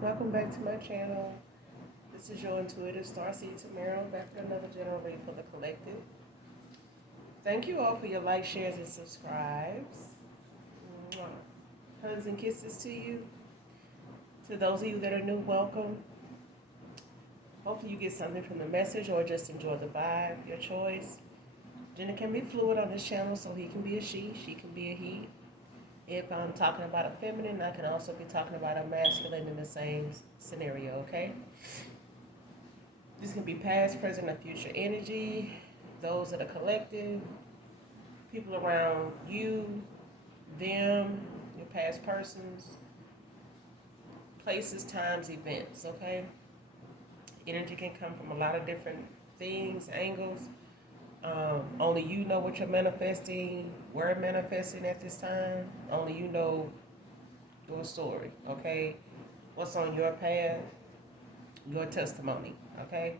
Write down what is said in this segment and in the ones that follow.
Welcome back to my channel. This is your intuitive starseed Tamara, back with another general reading for the collective. Thank you all for your likes, shares, and subscribes. Mwah. Hugs and kisses to you. To those of you that are new, welcome. Hopefully you get something from the message or just enjoy the vibe, your choice. Gender can be fluid on this channel, so he can be a she can be a he. If I'm talking about a feminine, I can also be talking about a masculine in the same scenario, okay? This can be past, present, or future energy. Those that are collective, people around you, them, your past persons, places, times, events, okay? Energy can come from a lot of different things, angles. Only you know what you're manifesting, where manifesting at this time. Only you know your story, okay? What's on your path, your testimony, okay?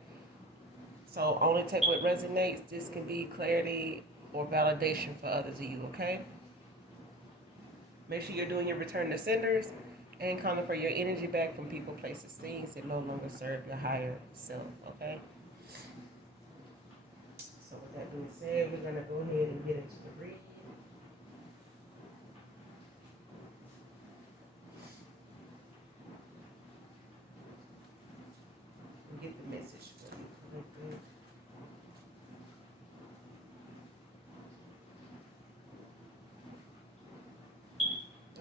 So only take what resonates. This can be clarity or validation for others of you, okay? Make sure you're doing your return to senders and calling for your energy back from people, places, things that no longer serve your higher self, okay? So with that being said, we're going to go ahead and get into the reading. And get the message for you.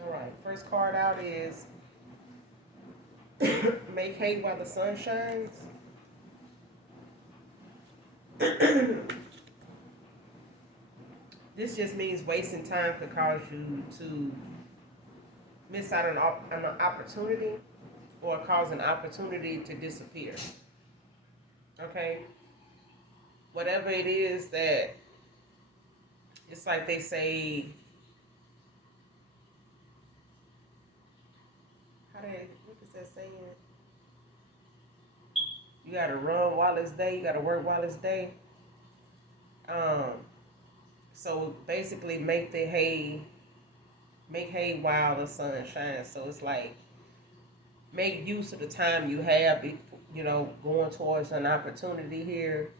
All right, first card out is Make Hay While the Sun Shines. This just means wasting time could cause you to miss out on an opportunity or cause an opportunity to disappear. Okay? Whatever it is that, it's like they say, what is that saying? You gotta run while it's day, you gotta work while it's day. So basically make hay while the sun shines. So it's like, make use of the time you have, going towards an opportunity here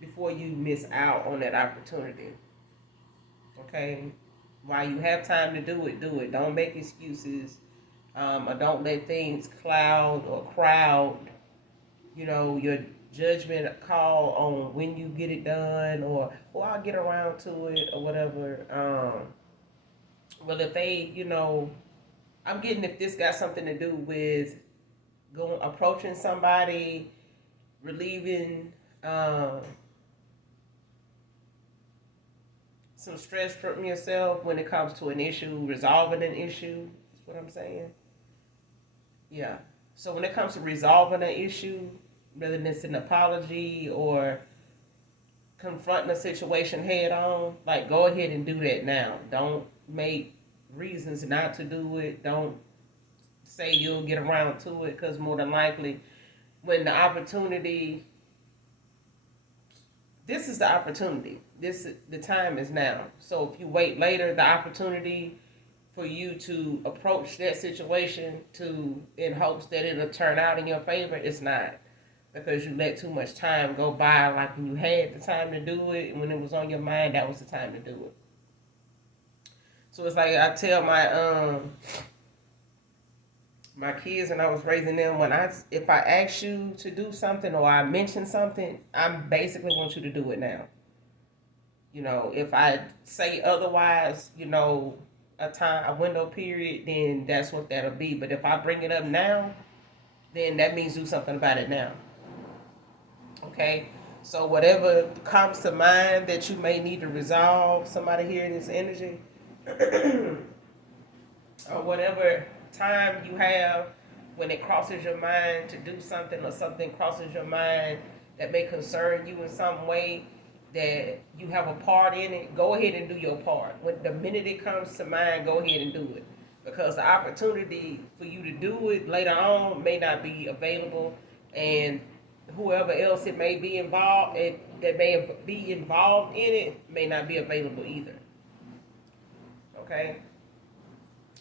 before you miss out on that opportunity. Okay? While you have time to do it, do it. Don't make excuses, or don't let things cloud or crowd, your judgment call on when you get it done, or I'll get around to it, or whatever. Well, if they, I'm getting if this got something to do with approaching somebody, relieving some stress from yourself when it comes to an issue, resolving an issue. That's what I'm saying. Yeah. So when it comes to resolving an issue, whether it's an apology or confronting a situation head on, like, go ahead and do that now. Don't make reasons not to do it. Don't say you'll get around to it, because more than likely, when the opportunity, this is the opportunity. The time is now. So if you wait later, the opportunity for you to approach that situation in hopes that it'll turn out in your favor, it's not, because you let too much time go by. Like, when you had the time to do it, when it was on your mind, that was the time to do it. So it's like I tell my kids, and I was raising them, if I ask you to do something or I mention something, I basically want you to do it now. If I say otherwise, a window period, then that's what that'll be. But if I bring it up now, then that means do something about it now. Okay? So whatever comes to mind that you may need to resolve, somebody hearing this energy, or whatever time you have when it crosses your mind to do something, or something crosses your mind that may concern you in some way, that you have a part in it, go ahead and do your part. When the minute it comes to mind, go ahead and do it, because the opportunity for you to do it later on may not be available, and whoever else it may be involved, that may be involved in it, may not be available either. Okay?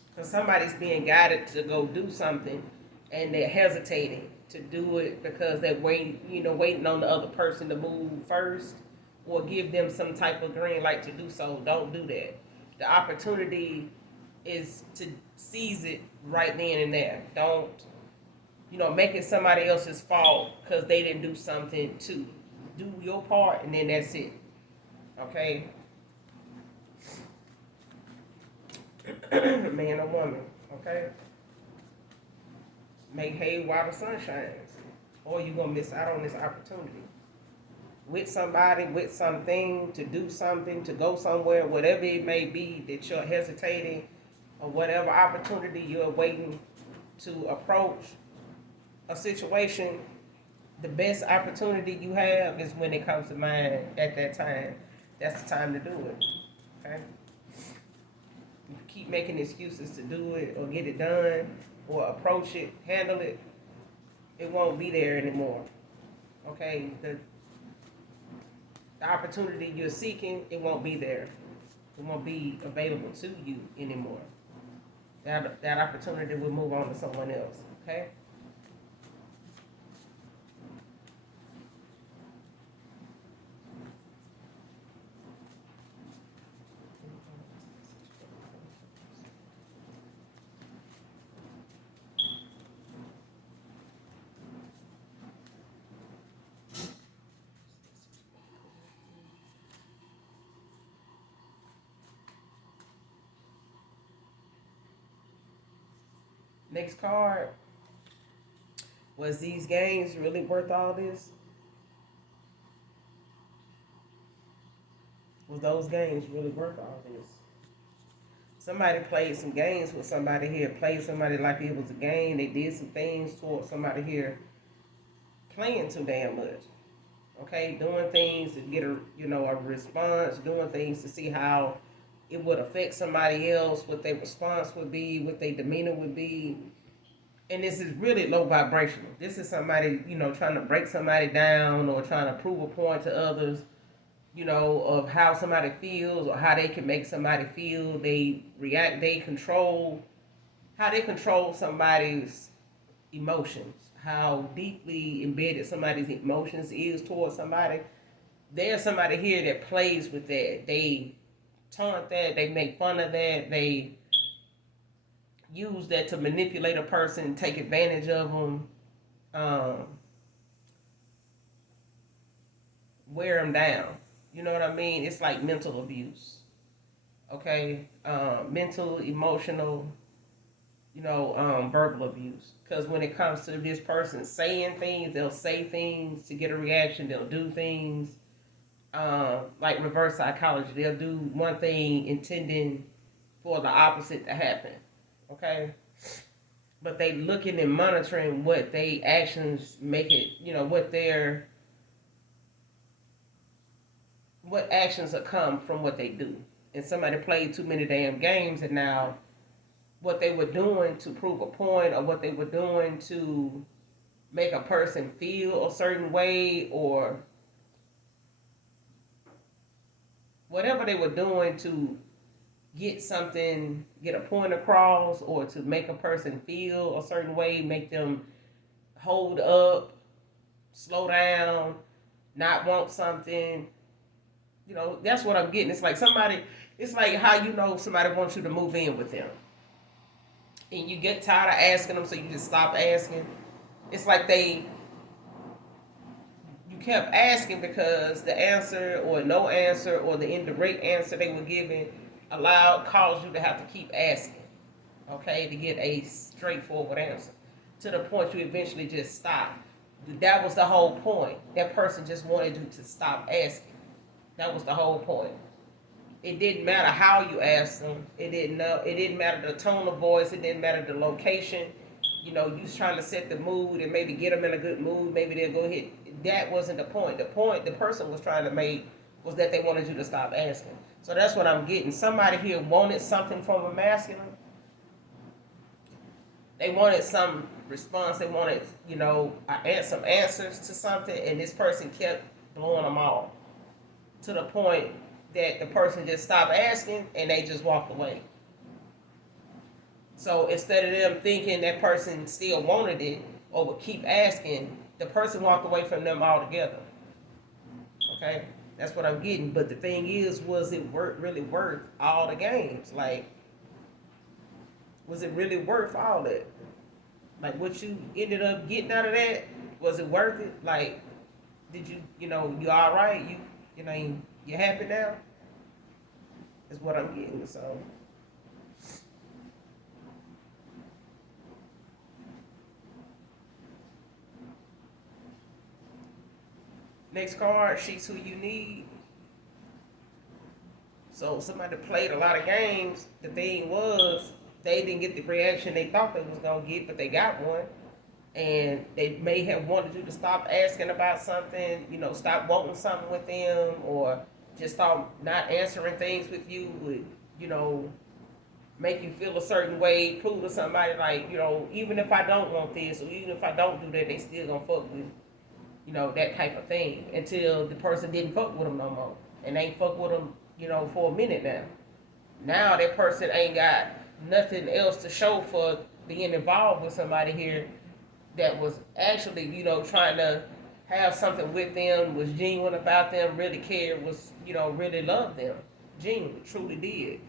Because somebody's being guided to go do something, and they're hesitating to do it because they're waiting on the other person to move first or give them some type of green light to do so. Don't do that. The opportunity is to seize it right then and there. Don't, make it somebody else's fault because they didn't do something to do your part, and then that's it. Okay? Man or woman. Okay? Make hay while the sun shines, or you're going to miss out on this opportunity. With somebody, with something, to do something, to go somewhere, whatever it may be that you're hesitating, or whatever opportunity you're waiting to approach a situation, the best opportunity you have is when it comes to mind at that time. That's the time to do it. Okay? If you keep making excuses to do it or get it done or approach it, handle it, it won't be there anymore. Okay? The opportunity you're seeking, it won't be there. It won't be available to you anymore. That opportunity will move on to someone else. Okay? Next card. Was these games really worth all this? Was those games really worth all this? Somebody played some games with somebody here, played somebody like it was a game. They did some things towards somebody here playing too damn much. Okay, doing things to get a response, doing things to see how it would affect somebody else, what their response would be, what their demeanor would be. And this is really low vibrational. This is somebody, trying to break somebody down or trying to prove a point to others, of how somebody feels or how they can make somebody feel. They react, how they control somebody's emotions, how deeply embedded somebody's emotions is towards somebody. There's somebody here that plays with that. They taunt that, they make fun of that, they use that to manipulate a person, take advantage of them, wear them down. You know what I mean? It's like mental abuse. Okay? Mental, emotional, verbal abuse. Because when it comes to this person saying things, they'll say things to get a reaction. They'll do things like reverse psychology. They'll do one thing intending for the opposite to happen. Okay? But they looking and monitoring what they actions make it, what actions will come from what they do. And somebody played too many damn games, and now what they were doing to prove a point or what they were doing to make a person feel a certain way or whatever they were doing to get a point across or to make a person feel a certain way, make them hold up, slow down, not want something. That's what I'm getting. It's like how somebody wants you to move in with them. And you get tired of asking them, so you just stop asking. It's like you kept asking because the answer or no answer or the indirect answer they were giving caused you to have to keep asking, okay, to get a straightforward answer. To the point you eventually just stop. That was the whole point. That person just wanted you to stop asking. That was the whole point. It didn't matter how you asked them. It didn't matter the tone of voice. It didn't matter the location. You was trying to set the mood and maybe get them in a good mood. Maybe they'll go ahead. That wasn't the point. The point the person was trying to make was that they wanted you to stop asking. So that's what I'm getting. Somebody here wanted something from a masculine. They wanted some response. They wanted, some answers to something, and this person kept blowing them off to the point that the person just stopped asking and they just walked away. So instead of them thinking that person still wanted it or would keep asking, the person walked away from them altogether. Okay, that's what I'm getting. But the thing is, was it really worth all the games? Like, was it really worth all that? Like, what you ended up getting out of that, was it worth it? Like, did you, you all right? You happy now? Is what I'm getting. So, next card, she's who you need. So somebody played a lot of games. The thing was, they didn't get the reaction they thought they was gonna get, but they got one. And they may have wanted you to stop asking about something, stop wanting something with them, or just stop not answering things with you would, make you feel a certain way, prove to somebody like, even if I don't want this, or even if I don't do that, they still gonna fuck with, that type of thing, until the person didn't fuck with them no more. And they ain't fuck with them, for a minute now. Now that person ain't got nothing else to show for being involved with somebody here that was actually, trying to have something with them, was genuine about them, really cared, was, really loved them, genuinely, truly did.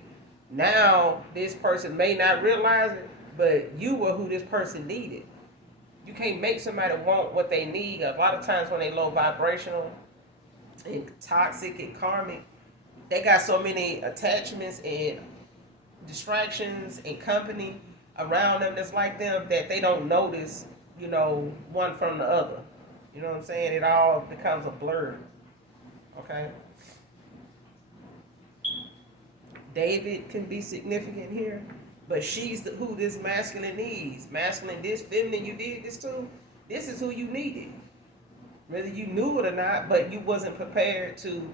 Now, this person may not realize it, but you were who this person needed. You can't make somebody want what they need. A lot of times when they low vibrational and toxic and karmic, they got so many attachments and distractions and company around them that's like them that they don't notice, one from the other. You know what I'm saying? It all becomes a blur. Okay? David can be significant here, but she's who this masculine needs. Masculine, this, feminine, you did this too. This is who you needed. Whether you knew it or not, but you wasn't prepared to,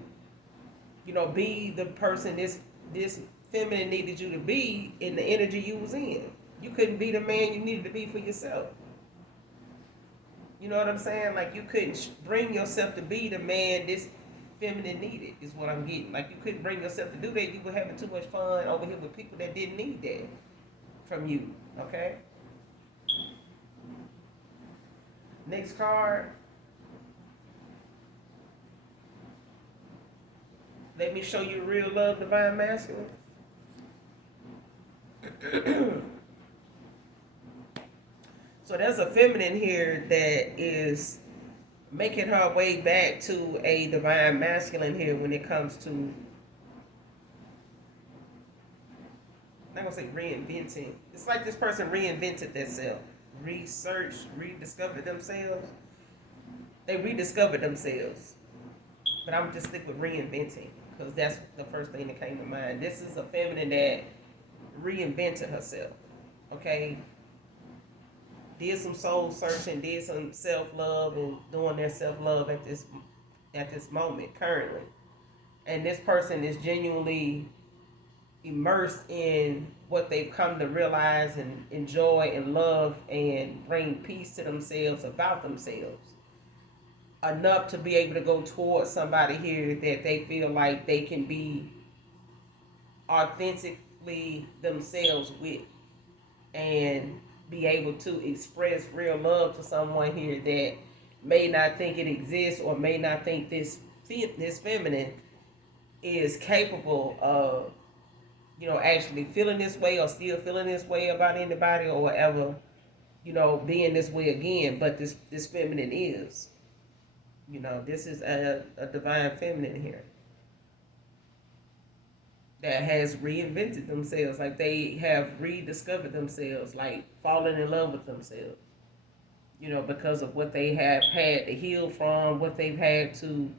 be the person this feminine needed you to be in the energy you was in. You couldn't be the man you needed to be for yourself. You know what I'm saying? Like, you couldn't bring yourself to be the man this feminine needed, is what I'm getting. Like, you couldn't bring yourself to do that. You were having too much fun over here with people that didn't need that from you. Okay? Next card. Let me show you real love, divine masculine. So there's a feminine here that is making her way back to a divine masculine here when it comes to, I'm not gonna say reinventing. It's like this person reinvented themselves, researched, rediscovered themselves. They rediscovered themselves. But I'm just stick with reinventing because that's the first thing that came to mind. This is a feminine that reinvented herself. Okay, did some soul searching, did some self love, and doing their self love at this moment currently. And this person is genuinely immersed in what they've come to realize and enjoy and love and bring peace to themselves about themselves. Enough to be able to go towards somebody here that they feel like they can be authentically themselves with, and be able to express real love to someone here that may not think it exists, or may not think this feminine is capable of, actually feeling this way, or still feeling this way about anybody, or whatever, being this way again. But this feminine is, this is a divine feminine here that has reinvented themselves. Like, they have rediscovered themselves, like falling in love with themselves, because of what they have had to heal from, what they've had to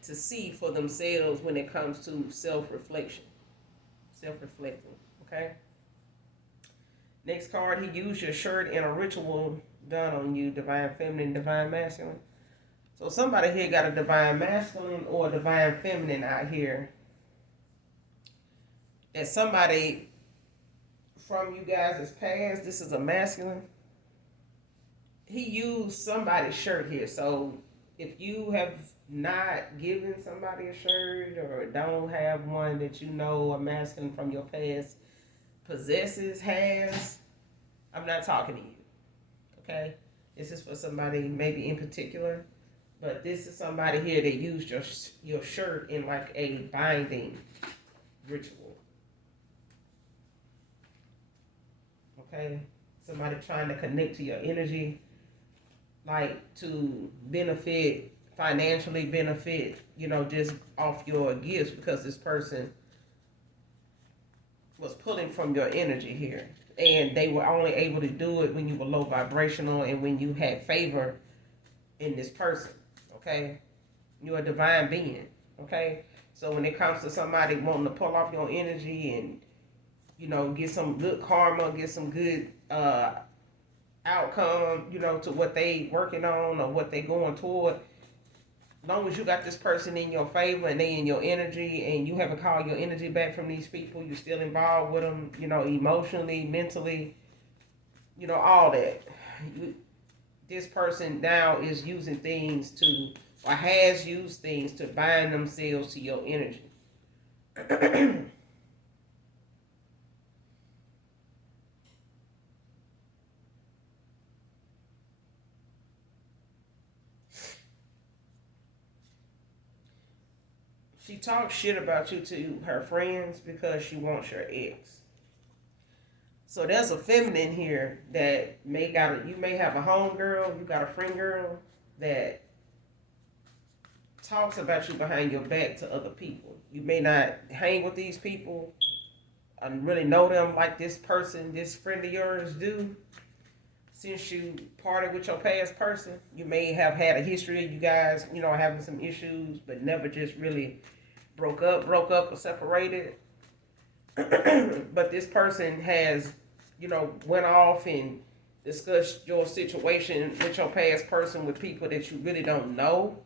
see for themselves when it comes to self-reflection, self-reflecting. Okay, next card. He used your shirt in a ritual done on you, divine feminine, divine masculine. So somebody here got a divine masculine or a divine feminine out here. That somebody from you guys' past, this is a masculine. He used somebody's shirt here. So if you have not given somebody a shirt, or don't have one that a masculine from your past possesses, has, I'm not talking to you. Okay? This is for somebody maybe in particular. But this is somebody here that used your shirt in like a binding ritual. Okay? Somebody trying to connect to your energy, like to benefit, financially benefit, just off your gifts, because this person was pulling from your energy here. And they were only able to do it when you were low vibrational and when you had favor in this person. Okay? You're a divine being. Okay? So when it comes to somebody wanting to pull off your energy and, get some good karma, get some good outcome, to what they working on or what they going toward, as long as you got this person in your favor and they in your energy and you haven't called your energy back from these people, you're still involved with them, emotionally, mentally, all that. This person now is using things to, or has used things to bind themselves to your energy. She talks shit about you to her friends because she wants your ex. So there's a feminine here that you may have a home girl, you got a friend girl that talks about you behind your back to other people. You may not hang with these people and really know them like this person, this friend of yours do. Since you parted with your past person, you may have had a history of you guys, having some issues, but never just really broke up or separated. But this person has, went off and discussed your situation with your past person with people that you really don't know.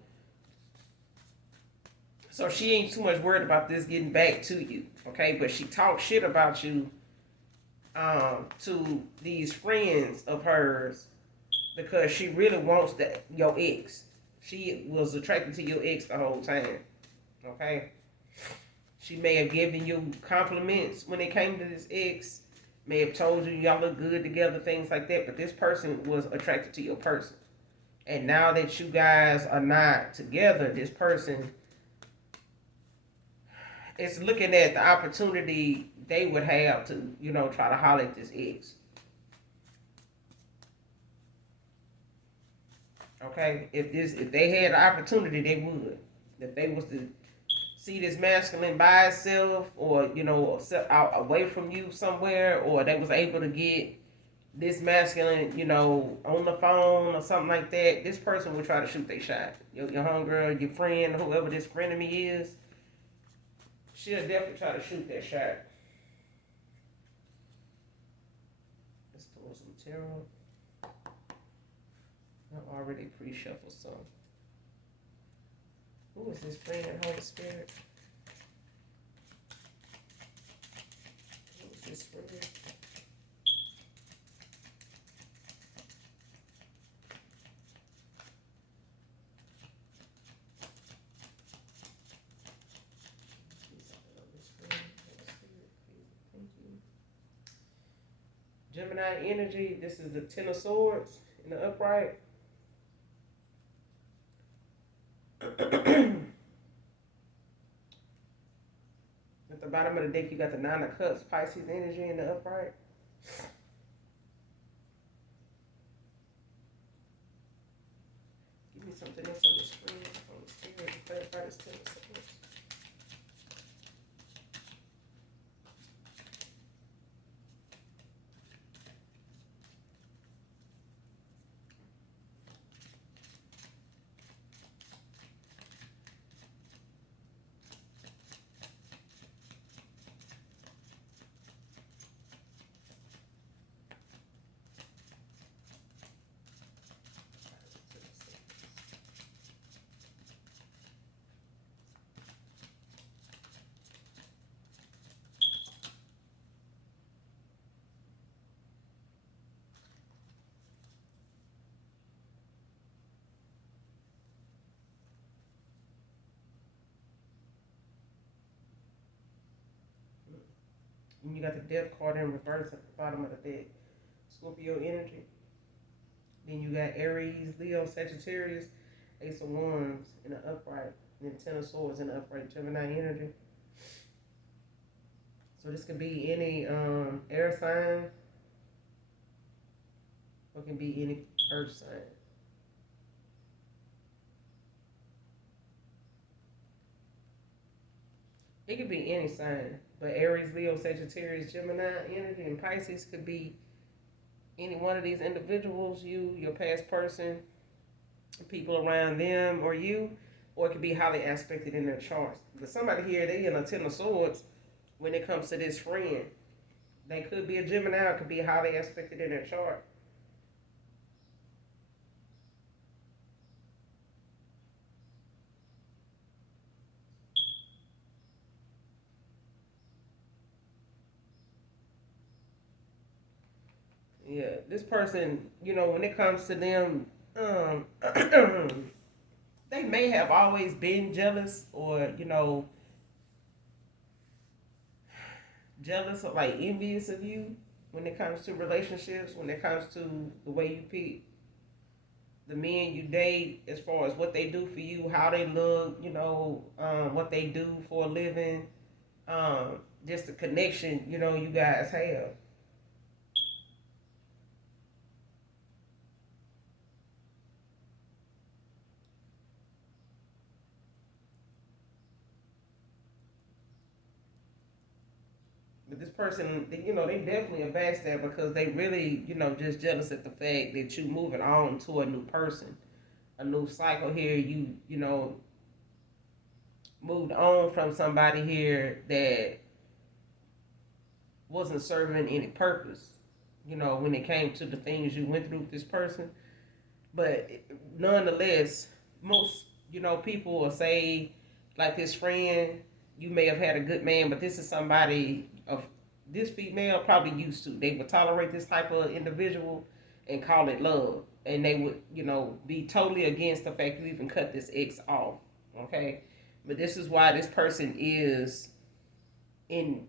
So she ain't too much worried about this getting back to you, okay? But she talks shit about you to these friends of hers because she really wants your ex. She was attracted to your ex the whole time, okay? She may have given you compliments when it came to this ex, may have told you y'all look good together, things like that, but this person was attracted to your person. And now that you guys are not together, this person is looking at the opportunity they would have to, try to holler at this ex. Okay? If they had the opportunity, they would. If they was to see this masculine by itself or, out away from you somewhere, or they was able to get this masculine, on the phone or something like that, this person would try to shoot their shot. Your homegirl, your friend, whoever this frenemy is, she'll definitely try to shoot that shot. Let's pull some tarot. I already pre-shuffled some. Who is this friend and Holy Spirit? Who is this friend? Gemini energy, this is the Ten of Swords in the upright. At the bottom of the deck, you got the Nine of Cups, Pisces energy in the upright. Give me something else on the screen. On the spirit, clarify this Ten of Swords. And you got the death card in reverse at the bottom of the deck. Scorpio energy. Then you got Aries, Leo, Sagittarius, Ace of Wands in the upright, and then Ten of Swords in the upright, Gemini energy. So this could be any air sign, or it can be any earth sign. It could be any sign, but Aries, Leo, Sagittarius, Gemini energy, and Pisces could be any one of these individuals, you, your past person, people around them, or you, or it could be highly aspected in their charts. But somebody here, they in a Ten of Swords when it comes to this friend. They could be a Gemini, it could be highly aspected in their chart. Yeah, this person, when it comes to them, they may have always been jealous, or jealous or like envious of you when it comes to relationships, when it comes to the way you pick the men you date, as far as what they do for you, how they look, what they do for a living, just the connection, you guys have. But this person, they definitely a backstabber because they really, just jealous at the fact that you moving on to a new person, a new cycle here. You moved on from somebody here that wasn't serving any purpose, when it came to the things you went through with this person. But nonetheless, most, people will say, like this friend, you may have had a good man, but this is somebody of this female probably used to. They would tolerate this type of individual and call it love. And they would, be totally against the fact you even cut this ex off. Okay? But this is why this person is in,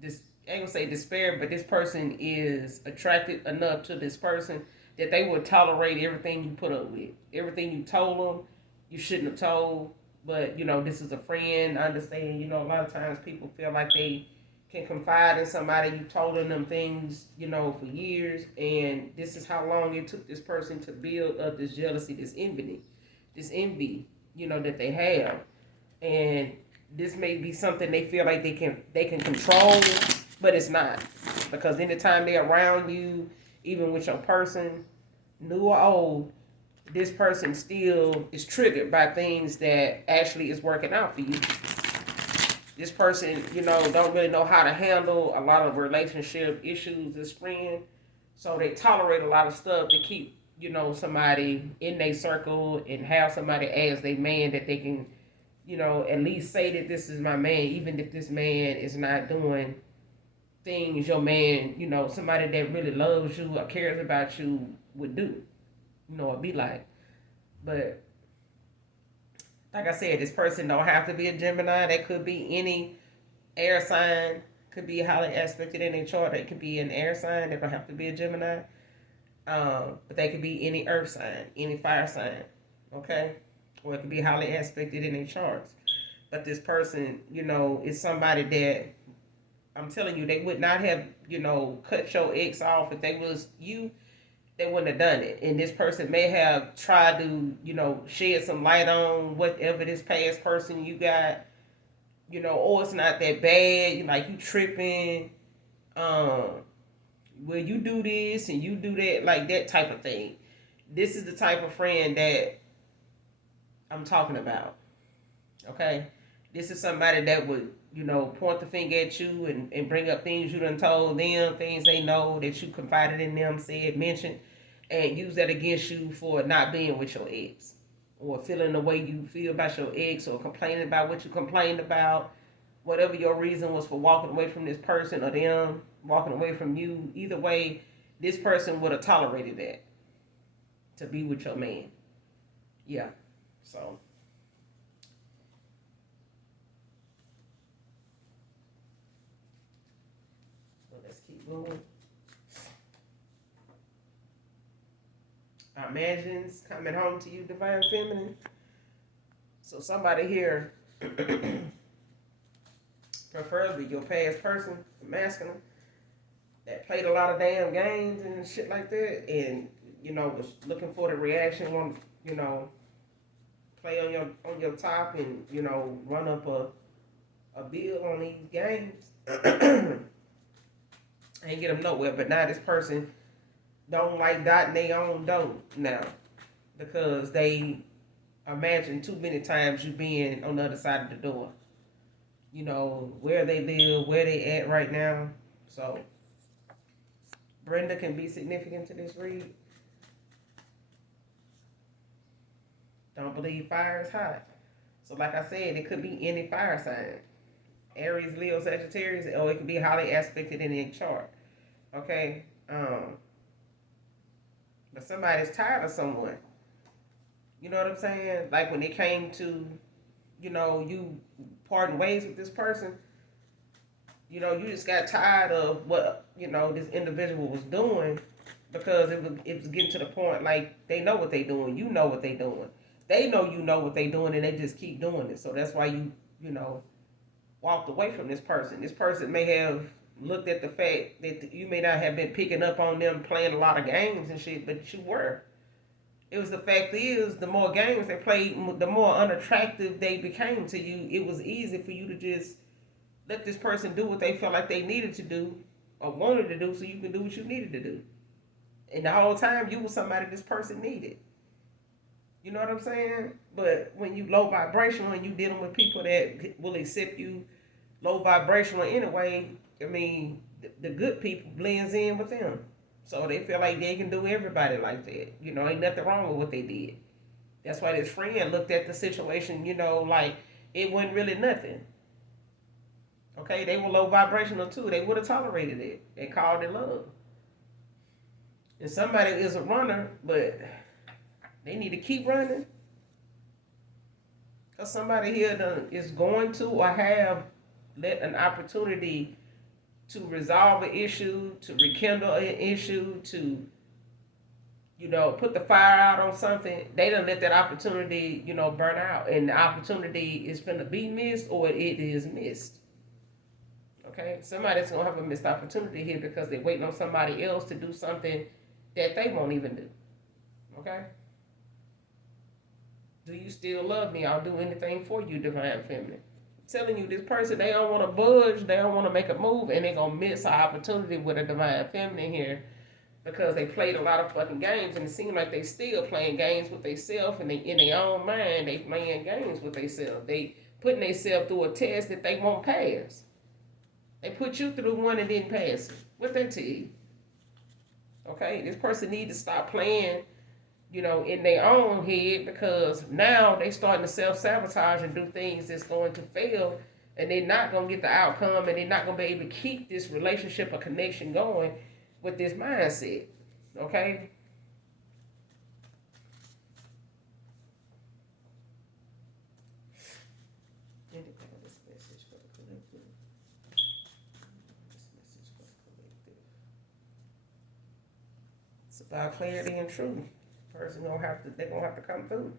this, I ain't gonna say despair, but this person is attracted enough to this person that they would tolerate everything you put up with. Everything you told them, you shouldn't have told. But, this is a friend. I understand, a lot of times people feel like they can confide in somebody. You told them things, for years. And this is how long it took this person to build up this jealousy, this envy, that they have. And this may be something they feel like they can control, but it's not. Because anytime they're around you, even with your person, new or old, this person still is triggered by things that actually is working out for you. This person, don't really know how to handle a lot of relationship issues as friend. So they tolerate a lot of stuff to keep, somebody in their circle and have somebody as their man that they can, at least say that this is my man, even if this man is not doing things your man, somebody that really loves you or cares about you would do, or be like. But like I said, this person don't have to be a Gemini. They could be any air sign, could be highly aspected in their chart. They could be an air sign. They don't have to be a Gemini. But they could be any earth sign, any fire sign, okay? Or it could be highly aspected in their charts. But this person, is somebody that I'm telling you, they would not have, cut your ex off if they was you. They wouldn't have done it. And this person may have tried to, shed some light on whatever this past person you got, or it's not that bad. Like you tripping, well, you do this and you do that, like that type of thing. This is the type of friend that I'm talking about. Okay? This is somebody that would, point the finger at you and bring up things you done told them, things they know that you confided in them, said, mentioned, and use that against you for not being with your ex. Or feeling the way you feel about your ex, or complaining about what you complained about. Whatever your reason was for walking away from this person or them walking away from you, either way, this person would have tolerated that to be with your man. Yeah. So Moon. Imagines coming home to you, Divine Feminine. So somebody here, preferably your past person, masculine, that played a lot of damn games and shit like that, and was looking for the reaction, want play on your top, and run up a bill on these games. Ain't get them nowhere. But now this person don't like dotting their own dough now because they imagine too many times you being on the other side of the door. Where they live, where they at right now. So Brenda can be significant to this read. Don't believe fire is hot. So like I said, it could be any fire sign. Aries, Leo, Sagittarius, or it could be highly aspected in their chart. Okay? But somebody's tired of someone. You know what I'm saying? Like when it came to, you parting ways with this person, you just got tired of what, this individual was doing because it was getting to the point like they know what they doing. You know what they doing. They know you know what they doing and they just keep doing it. So that's why you walked away from this person. This person may have looked at the fact that you may not have been picking up on them playing a lot of games and shit, but you were. It was the fact is, the more games they played, the more unattractive they became to you. It was easy for you to just let this person do what they felt like they needed to do or wanted to do so you can do what you needed to do. And the whole time, you were somebody this person needed. You know what I'm saying? But when you low vibrational and you dealing with people that will accept you low vibrational anyway, I mean, the good people blends in with them. So they feel like they can do everybody like that. Ain't nothing wrong with what they did. That's why this friend looked at the situation, like it wasn't really nothing. Okay, they were low vibrational too. They would have tolerated it and called it love. And somebody is a runner, but they need to keep running. Because somebody here is going to or have let an opportunity to resolve an issue, to rekindle an issue, to, put the fire out on something. They done let that opportunity, burn out. And the opportunity is finna be missed or it is missed. Okay? Somebody's going to have a missed opportunity here because they're waiting on somebody else to do something that they won't even do. Okay? Do you still love me? I'll do anything for you, Divine Feminine. I'm telling you, this person, they don't want to budge, they don't want to make a move, and they're going to miss an opportunity with a Divine Feminine here because they played a lot of fucking games, and it seems like they still playing games with themselves, and they, in their own mind, they playing games with themselves. They putting themselves through a test that they won't pass. They put you through one and didn't pass it. What that tell you? Okay, this person need to stop playing in their own head because now they starting to self-sabotage and do things that's going to fail and they're not going to get the outcome and they're not going to be able to keep this relationship or connection going with this mindset. Okay? It's about clarity and truth. Person they're gonna have to come through.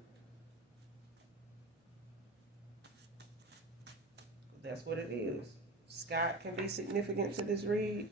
That's what it is. Scott can be significant to this read.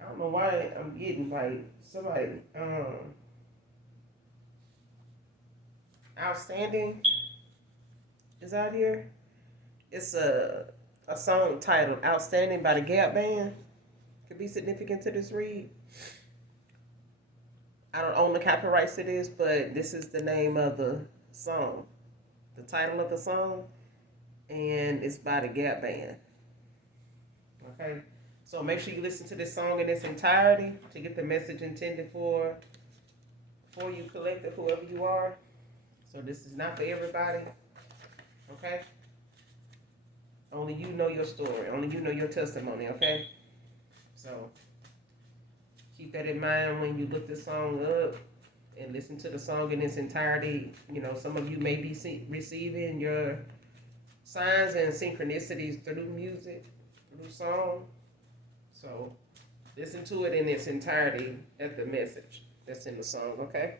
I don't know why I'm getting like somebody outstanding is out here. It's a a song titled "Outstanding" by the Gap Band could be significant to this read. I don't own the copyrights to this, but this is the name of the song, the title of the song, and it's by the Gap Band. Okay, so make sure you listen to this song in its entirety to get the message intended for you, collective, whoever you are. So this is not for everybody. Okay, only you know your story. Only you know your testimony. Okay, so keep that in mind when you look this song up and listen to the song in its entirety. You know, some of you may be receiving your signs and synchronicities through music, through song. So listen to it in its entirety at the message that's in the song, okay?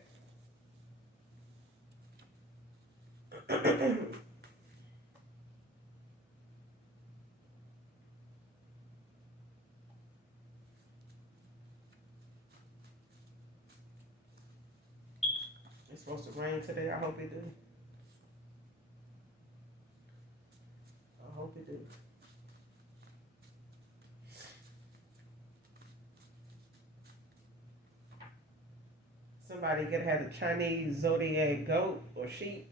It's supposed to rain today. I hope it do. I hope it do. Somebody could have the Chinese zodiac goat or sheep.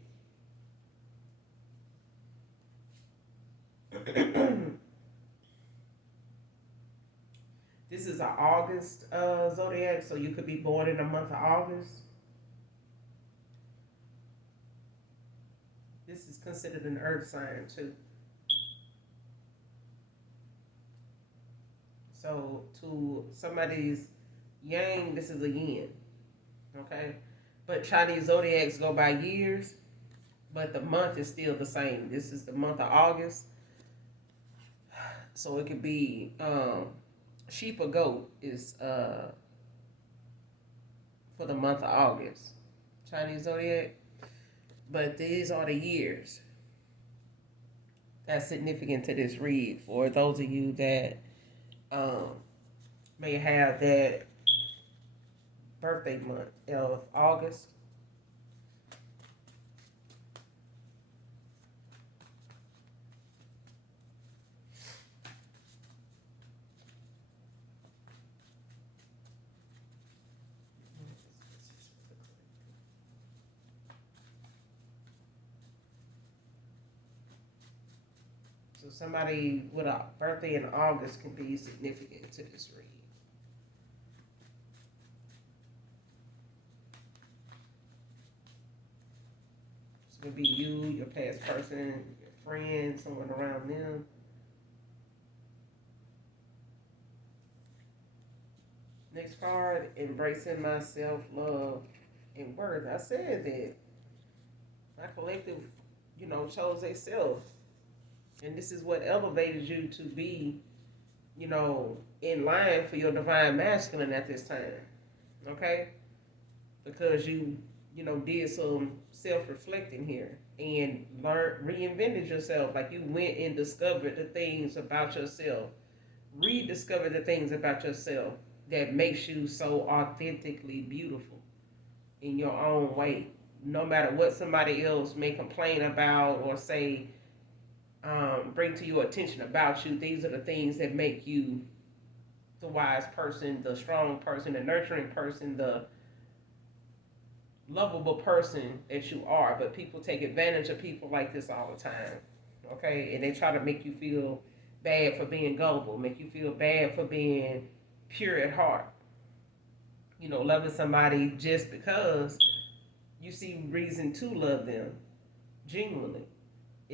This is an August zodiac, so you could be born in the month of August. This is considered an earth sign too. So to somebody's yang, this is a yin. Okay? But Chinese zodiacs go by years, but the month is still the same. This is the month of August. So it could be sheep or goat is for the month of August. Chinese zodiac. But these are the years that's significant to this read for those of you that may have that birthday month of August. So somebody with a birthday in August can be significant to this read. So it could be you, your past person, your friend, someone around them. Next card, embracing my self-love and worth. I said that my collective, chose they self. And this is what elevated you to be, in line for your divine masculine at this time. Okay? Because you, did some self-reflecting here and reinvented yourself. Like you went and discovered the things about yourself. Rediscovered the things about yourself that makes you so authentically beautiful in your own way. No matter what somebody else may complain about or say, bring to your attention about you, these are the things that make you the wise person, the strong person, the nurturing person, the lovable person that you are. But people take advantage of people like this all the time, okay? And they try to make you feel bad for being gullible, make you feel bad for being pure at heart. Loving somebody just because you see reason to love them genuinely.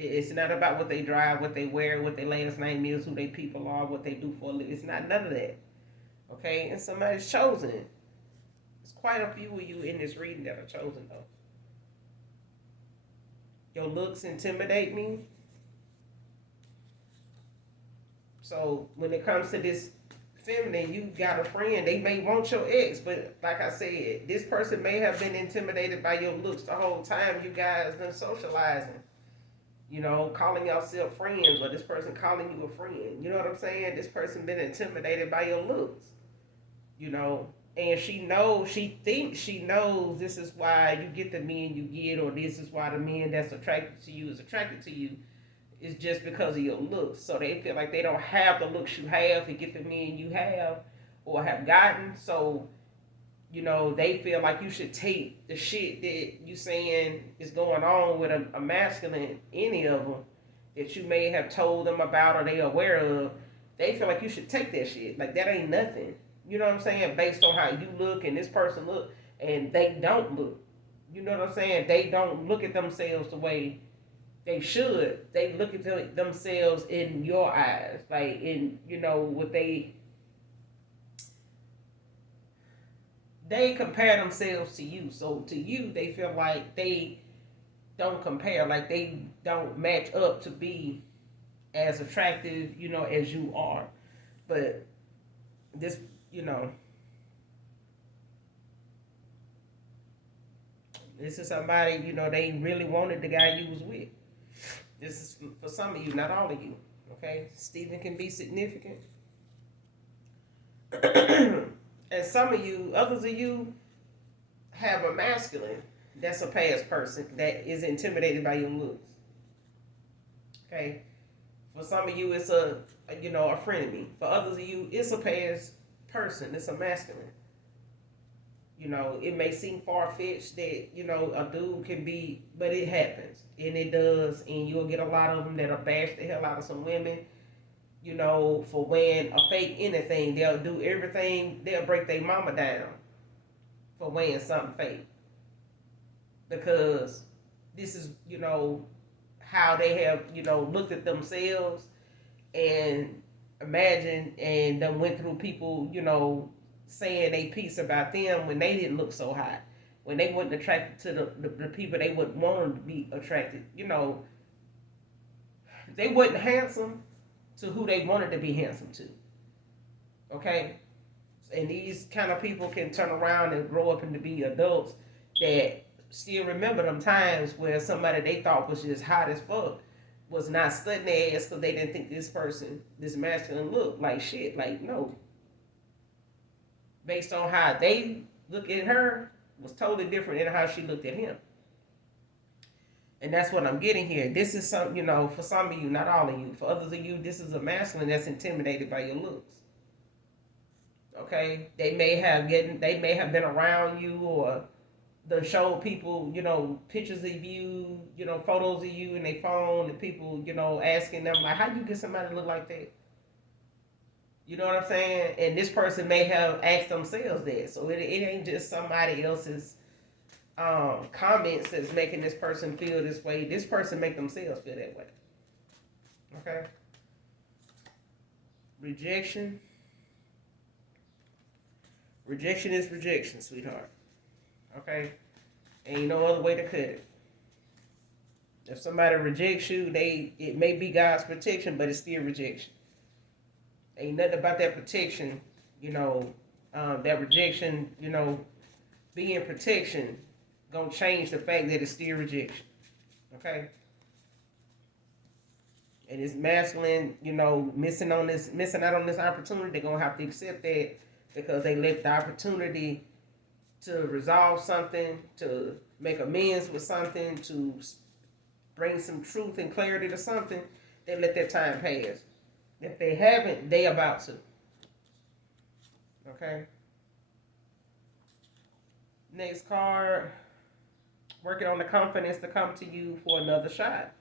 It's not about what they drive, what they wear, what their last name is, who they people are, what they do for a living. It's not none of that. Okay? And somebody's chosen. There's quite a few of you in this reading that are chosen, though. Your looks intimidate me. So when it comes to this feminine, you got a friend. They may want your ex, but like I said, this person may have been intimidated by your looks the whole time you guys been socializing. Calling yourself friends, or this person calling you a friend. You know what I'm saying? This person been intimidated by your looks. And she thinks she knows this is why you get the men you get, or this is why the men that's attracted to you is attracted to you. it's just because of your looks. So they feel like they don't have the looks you have to get the men you have or have gotten. So, they feel like you should take the shit that you saying is going on with a masculine, any of them, that you may have told them about or they aware of. They feel like you should take that shit. Like that ain't nothing. You know what I'm saying? Based on how you look and this person look, and they don't look. You know what I'm saying? They don't look at themselves the way they should. They look at themselves in your eyes, like in what they compare themselves to you. So to you, they feel like they don't compare, like they don't match up to be as attractive, as you are. But this, this is somebody, they really wanted the guy you was with. This is for some of you, not all of you. Okay, Stephen can be significant. And some of you, others of you, have a masculine that's a past person that is intimidated by your looks. Okay, for some of you, it's a frenemy. For others of you, it's a past person. It's a masculine. It may seem far-fetched that, a dude can be, but it happens. And it does. And you'll get a lot of them that'll bash the hell out of some women, for wearing a fake anything. They'll do everything. They'll break their mama down for wearing something fake. Because this is, how they have, looked at themselves and imagine and then went through people, saying a piece about them when they didn't look so hot, when they wasn't attracted to the people they would want to be attracted. They wasn't handsome to who they wanted to be handsome to. Okay? And these kind of people can turn around and grow up and to be adults that still remember them times where somebody they thought was just hot as fuck was not studying their ass because they didn't think this person, this masculine, looked like shit. Like, no. Based on how they look at her was totally different than how she looked at him. And that's what I'm getting here. This is some, for some of you, not all of you. For others of you, this is a masculine that's intimidated by your looks. Okay? They may have been around you or they show people, pictures of you, photos of you in their phone, and people, asking them like, how do you get somebody to look like that? You know what I'm saying? And this person may have asked themselves that. So it ain't just somebody else's comments that's making this person feel this way. This person make themselves feel that way. Okay? Rejection. Rejection is rejection, sweetheart. Okay? Ain't no other way to cut it. If somebody rejects you, it may be God's protection, but it's still rejection. Ain't nothing about that protection, that rejection, being protection, gonna change the fact that it's still rejection. Okay? And it's masculine, missing out on this opportunity. They're gonna have to accept that because they left the opportunity to resolve something, to make amends with something, to bring some truth and clarity to something. They let that time pass. If they haven't, they about to. Okay. Next card. Working on the confidence to come to you for another shot.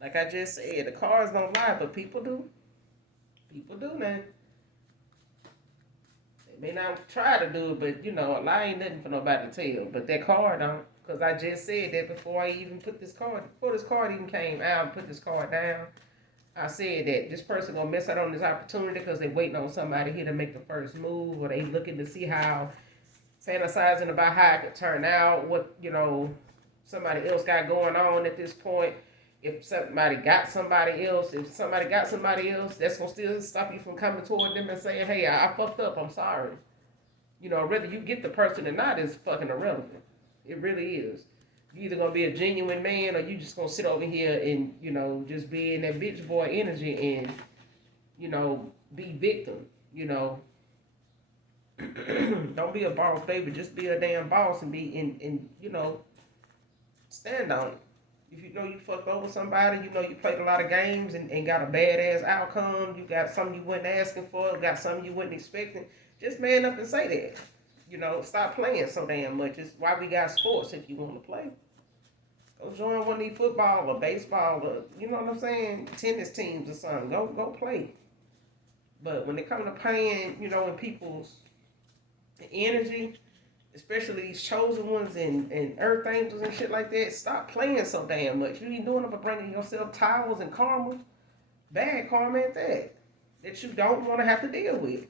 Like I just said, the cards don't lie, but people do. People do now. They may not try to do it, but a lie ain't nothing for nobody to tell. But that card don't. Because I just said that before I even put this card, before this card even came out and put this card down. I said that this person gonna miss out on this opportunity because they waiting on somebody here to make the first move, or they looking to see how, fantasizing about how it could turn out, what somebody else got going on at this point. If somebody got somebody else, that's gonna still stop you from coming toward them and saying, hey, I fucked up, I'm sorry. Whether you get the person or not is fucking irrelevant. It really is. You either gonna be a genuine man or you just gonna sit over here and, just be in that bitch boy energy and, be victim, Don't be a boss baby, just be a damn boss and be in stand on it. If you know you fucked over somebody, you know you played a lot of games and got a badass outcome, you got something you wasn't asking for, got something you wasn't expecting, just man up and say that. You know, stop playing so damn much. It's why we got sports if you want to play. Go join one of these football or baseball or, you know what I'm saying, tennis teams or something. Go play. But when it comes to playing, you know, in people's energy, especially these chosen ones and earth angels and shit like that, stop playing so damn much. You ain't doing it but bringing yourself towers and karma, bad karma at that you don't want to have to deal with.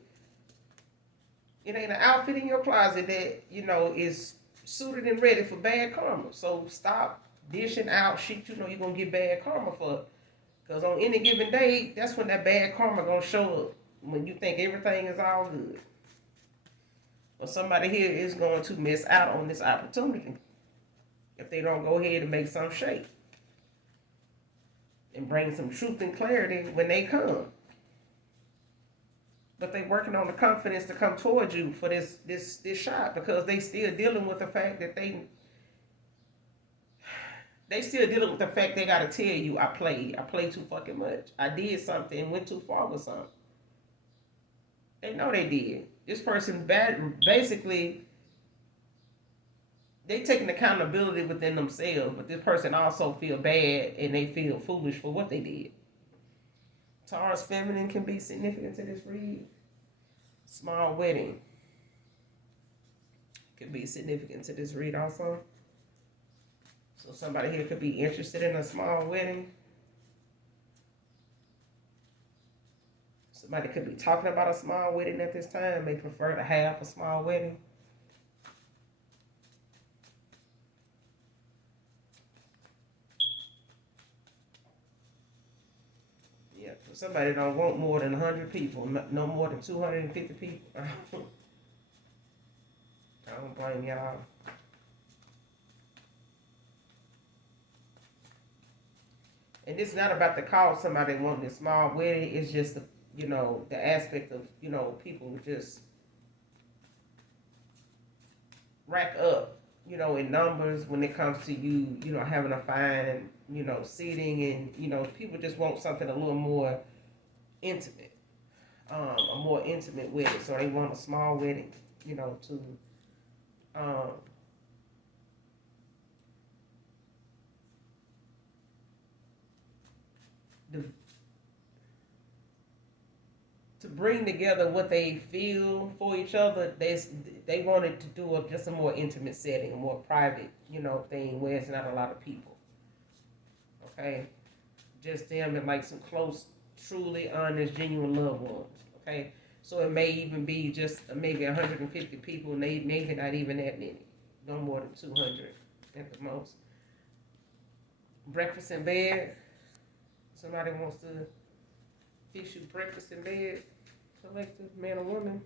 It ain't an outfit in your closet that, you know, is suited and ready for bad karma. So stop dishing out shit you know you're going to get bad karma for. Because on any given day, that's when that bad karma going to show up. When you think everything is all good. Well, somebody here is going to miss out on this opportunity if they don't go ahead and make some shape and bring some truth and clarity when they come. But they working on the confidence to come towards you for this shot because they still dealing with the fact that they still dealing with the fact they gotta tell you I played too fucking much. I did something, went too far with something. They know they did. This person basically they taking accountability within themselves, but this person also feel bad and they feel foolish for what they did. Taurus feminine can be significant to this read. Small wedding could be significant to this read also. So somebody here could be interested in a small wedding. Somebody could be talking about a small wedding at this time. They prefer to have a small wedding. Yeah, somebody don't want more than 100 people, no more than 250 people. I don't blame y'all. And it's not about the cost somebody wanting a small wedding. It's just the, you know, the aspect of, you know, people just rack up, you know, in numbers when it comes to you, you know, having a fine, you know, seating and, you know, people just want something a little more intimate, a more intimate wedding. So they want a small wedding, you know, um, to bring together what they feel for each other. They wanted to do just a more intimate setting, a more private, you know, thing where it's not a lot of people. Okay, just them and like some close, truly honest, genuine loved ones. Okay, so it may even be just maybe 150 people, and maybe not even that many, no more than 200 at the most. Breakfast in bed. Somebody wants to fix you breakfast in bed. Collective, man or woman.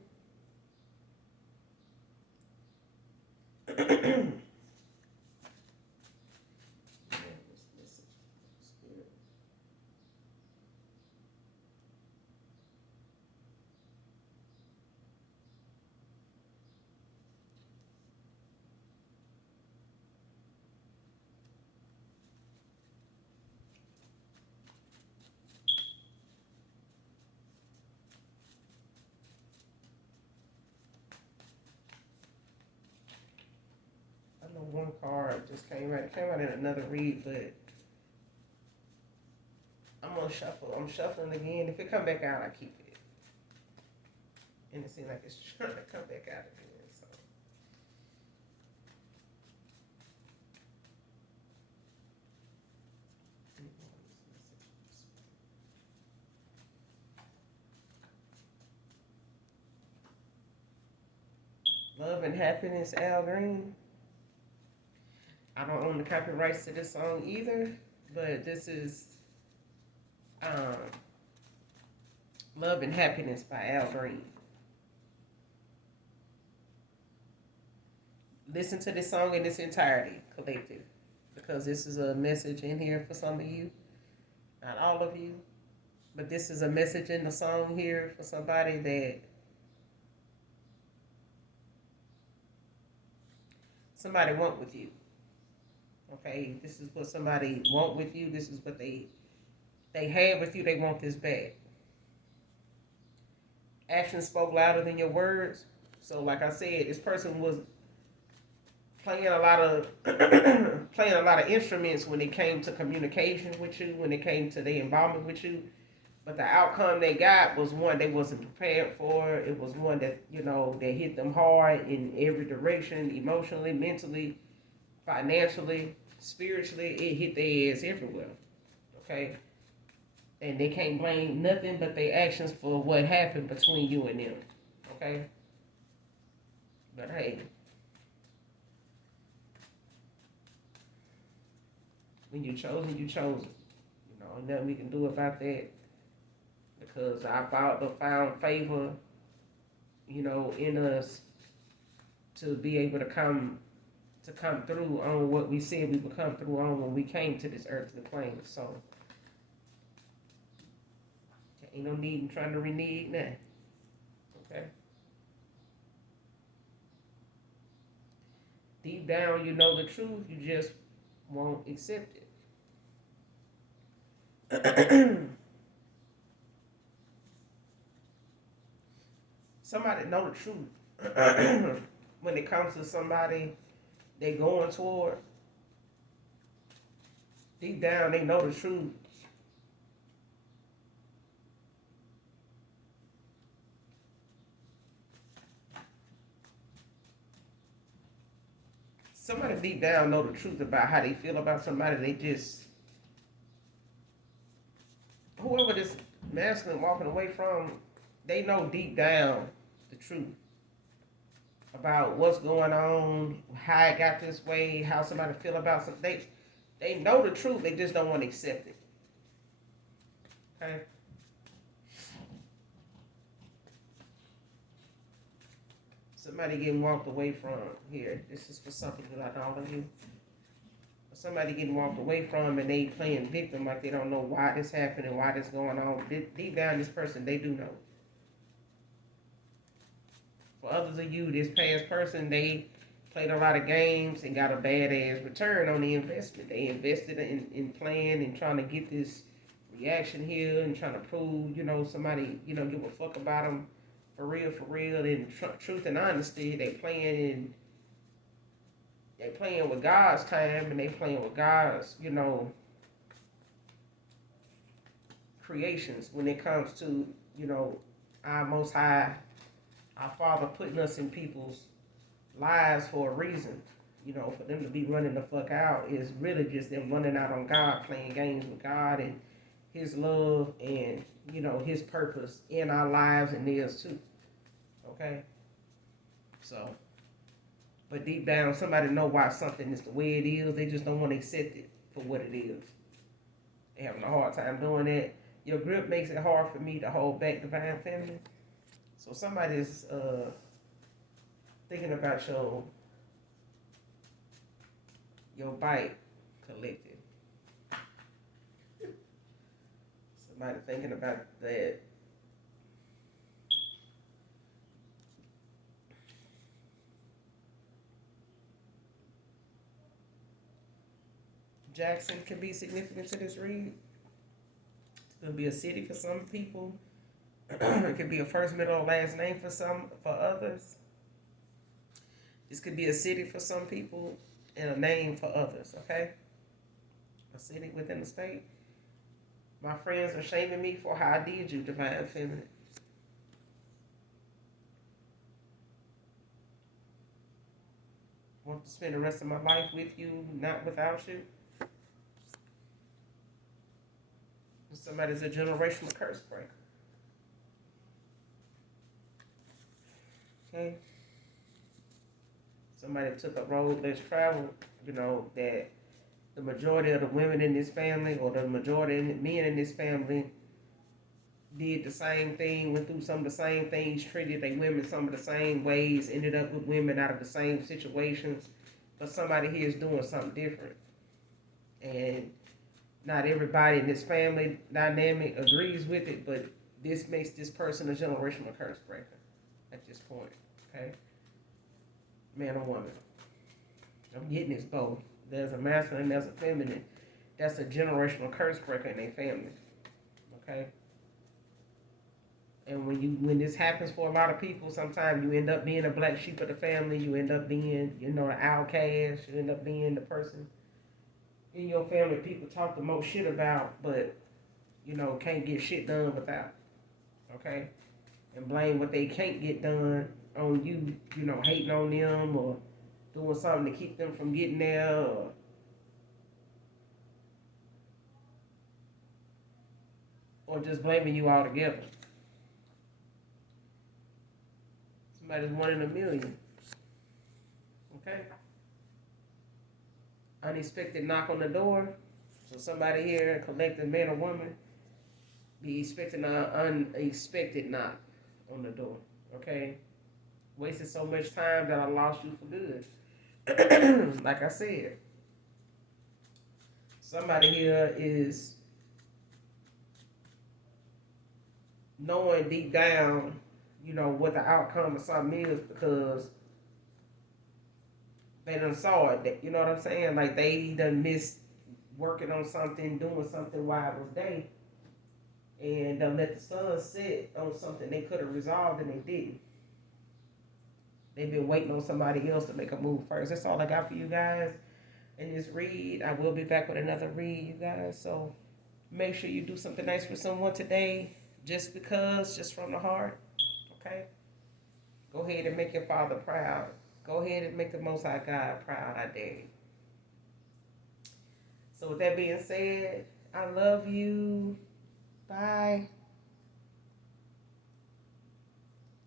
I know one card just came out. It came out in another read, but I'm gonna shuffle. I'm shuffling again. If it come back out, I keep it. And it seems like it's trying to come back out again. So Love and Happiness, Al Green. I don't own the copyrights to this song either, but this is um, Love and Happiness by Al Green. Listen to this song in its entirety, collective, because this is a message in here for some of you, not all of you, but this is a message in the song here for somebody that somebody want with you. Okay, this is what somebody want with you. This is what they had with you. They want this back. Actions spoke louder than your words. So, like I said, this person was playing a lot of playing a lot of instruments when it came to communication with you, when it came to their involvement with you. But the outcome they got was one they wasn't prepared for. It was one that, that hit them hard in every direction, emotionally, mentally, financially, spiritually. It hit their ass everywhere. Okay? And they can't blame nothing but their actions for what happened between you and them. Okay? But hey, when you're chosen, you're chosen. Nothing we can do about that. Because our Father found favor, in us to be able to come through on what we said we would come through on when we came to this earthly plane. So ain't no need in trying to renege now. Okay. Deep down, you know the truth. You just won't accept it. Somebody know the truth. When it comes to somebody they going toward, deep down they know the truth. Somebody deep down know the truth about how they feel about somebody. They just, whoever this masculine walking away from, they know deep down the truth about what's going on, how it got this way, how somebody feel about something. They know the truth. They just don't want to accept it. Okay. Somebody getting walked away from here. This is for something like all of you. Somebody getting walked away from and they playing victim like they don't know why this happened and why this going on. Deep down, this person, they do know. For others of you, this past person, they played a lot of games and got a bad ass return on the investment. They invested in playing and trying to get this reaction here and trying to prove, somebody, give a fuck about them for real. And truth and honesty, they playing with God's time and they playing with God's, creations when it comes to, our Most High, our Father putting us in people's lives for a reason. For them to be running the fuck out is really just them running out on God, playing games with God and His love and, His purpose in our lives and theirs too. Okay? So, but deep down, somebody know why something is the way it is. They just don't want to accept it for what it is. They're having a hard time doing that. Your grip makes it hard for me to hold back divine feminine. So somebody's thinking about your bite collective. Somebody thinking about that. Jackson can be significant to this read. It's going to be a city for some people. It could be a first, middle, or last name for others. This could be a city for some people and a name for others, okay? A city within the state. My friends are shaming me for how I did you, divine feminine. Want to spend the rest of my life with you, not without you. Somebody's a generational curse breaker. Okay? Somebody took a road less traveled, that the majority of the women in this family or the majority of the men in this family did the same thing, went through some of the same things, treated their women some of the same ways, ended up with women out of the same situations, but somebody here is doing something different. And not everybody in this family dynamic agrees with it, but this makes this person a generational curse breaker at this point, okay? Man or woman. I'm getting this both. There's a masculine, there's a feminine. That's a generational curse breaker in their family. Okay? And when this happens for a lot of people, sometimes you end up being a black sheep of the family. You end up being, the outcast. You end up being the person in your family people talk the most shit about, but, can't get shit done without. Okay? And blame what they can't get done on you, hating on them or doing something to keep them from getting there or just blaming you altogether. Somebody's 1 in 1,000,000. Okay? Unexpected knock on the door. So somebody here, a collective man or woman, be expecting an unexpected knock on the door. Okay? Wasted so much time that I lost you for good. Like I said, somebody here is knowing deep down, what the outcome of something is because they done saw it. You know what I'm saying? Like they done missed working on something, doing something while it was day, and done let the sun set on something they could have resolved and they didn't. They've been waiting on somebody else to make a move first. That's all I got for you guys in this read. I will be back with another read, you guys. So make sure you do something nice for someone today, just because, just from the heart. Okay? Go ahead and make your father proud. Go ahead and make the Most High God proud. I dare you. So with that being said, I love you. Bye.